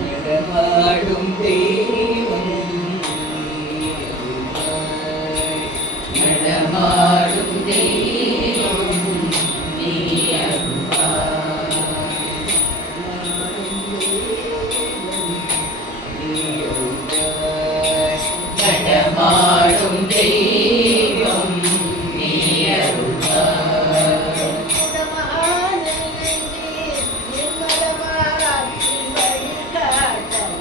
நடமாடும் தெய்வம் நடமாடும் தெய்வம் நீ அருள்வாய் நடமாடும் தெய்வம் நீ அருள்வாய்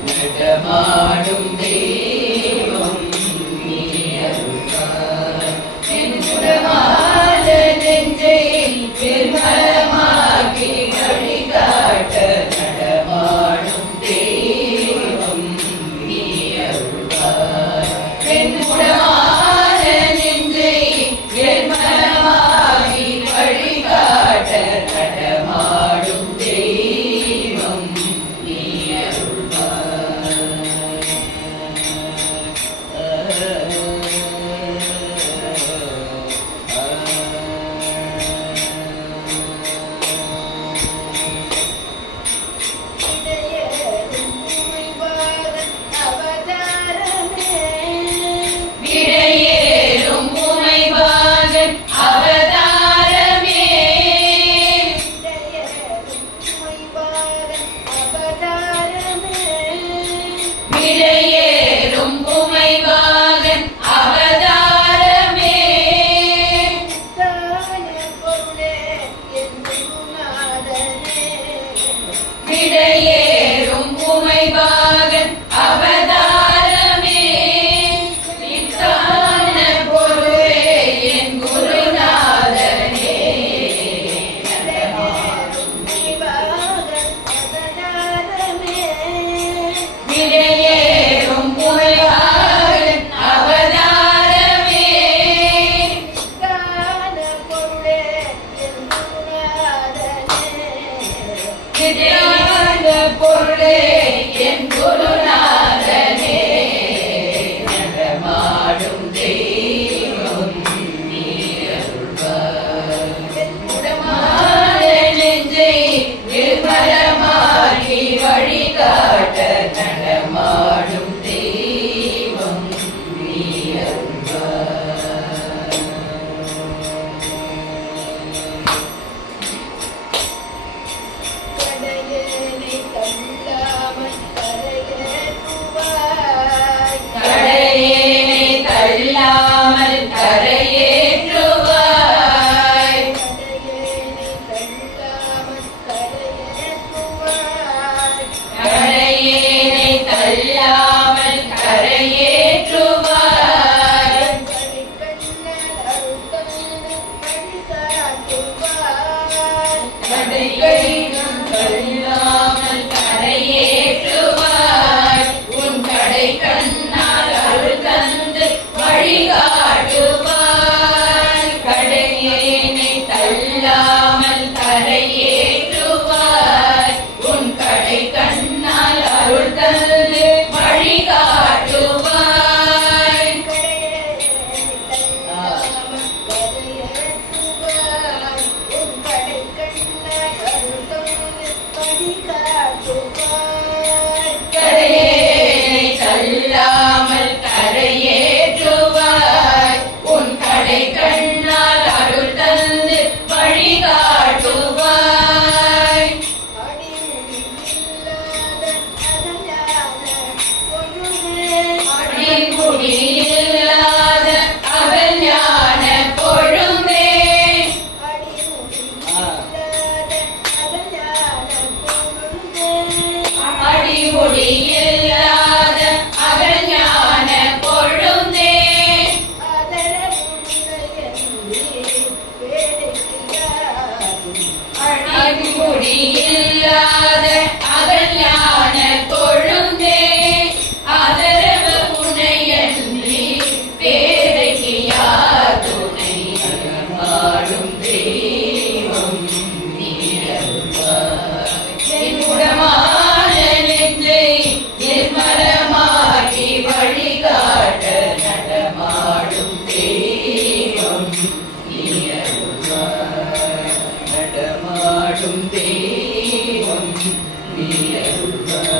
நடமாடும் தெய்வம் நீ அருள்வாய் என்னுடமான நெஞ்சை நிர்மலமாக்கி வழிகாட்ட நடமாடும் தெய்வம் நீ அருள்வாய் என்னுடமான நெஞ்சை நிர்மலமாக்கி வழிகாட்ட நடமாடும் தெய்வம் நீ விடையேறும் உமைபாகன் அவதாரமே விடையேறும் உமைபாகன் அவதாரமே விடையேறும் உமைபாகன் அவதாரமே நித்தான பொருளே என் குருநாதனே விடையேறும் உமைபாகன் அவதாரமே நித்தான பொருளே என் குருநாதனே நடமாடும் தெய்வம் நீ அருள்வாய் உடமான நெஞ்சை நிர்மலமாக்கி வழிகாட்ட நடமாடும் தெய்வம் நீ அருள்வாய் கடையேனை தள்ளாமல் கரையேற்றுவாய் கடையேனை தள்ளாமல் கரையேற்றுவாய் கடைகளிலும் தள்ளாமல் கரையேற்றுவாய் உன் கடை கண்ணால் அருள் தந்து வழிகாட்டுவாய் கடையேனை தள்ளாமல் கரையேற்றுவாய் உன் கடை கண்ணால் அருள் தந்து வழிகாட்டுவாய் கடையேனை தள்ளாமல் கரையேற்றுவாய் உன் கடை கண்ணால் அருள் தந்து வழிகாட்டுவாய் அடிமுடியில்லாத அகஞான பொழுதே அடிமுடியில்லாத அகஞான பொழுதே அடிமுடியில்லாத அகஞான பொழுதே ஆதரவு உனையன்றி பேரைக்கு யார் துணை நடமாடும் தெய்வம் நீ அருள்வாய் என்னுடமான நெஞ்சை நிர்மலமாக்கி வழிகாட்ட நடமாடும் தெய்வம் நீ அருள்வாய் நடமாடும் தெய்வம் நீ அருள்வாய்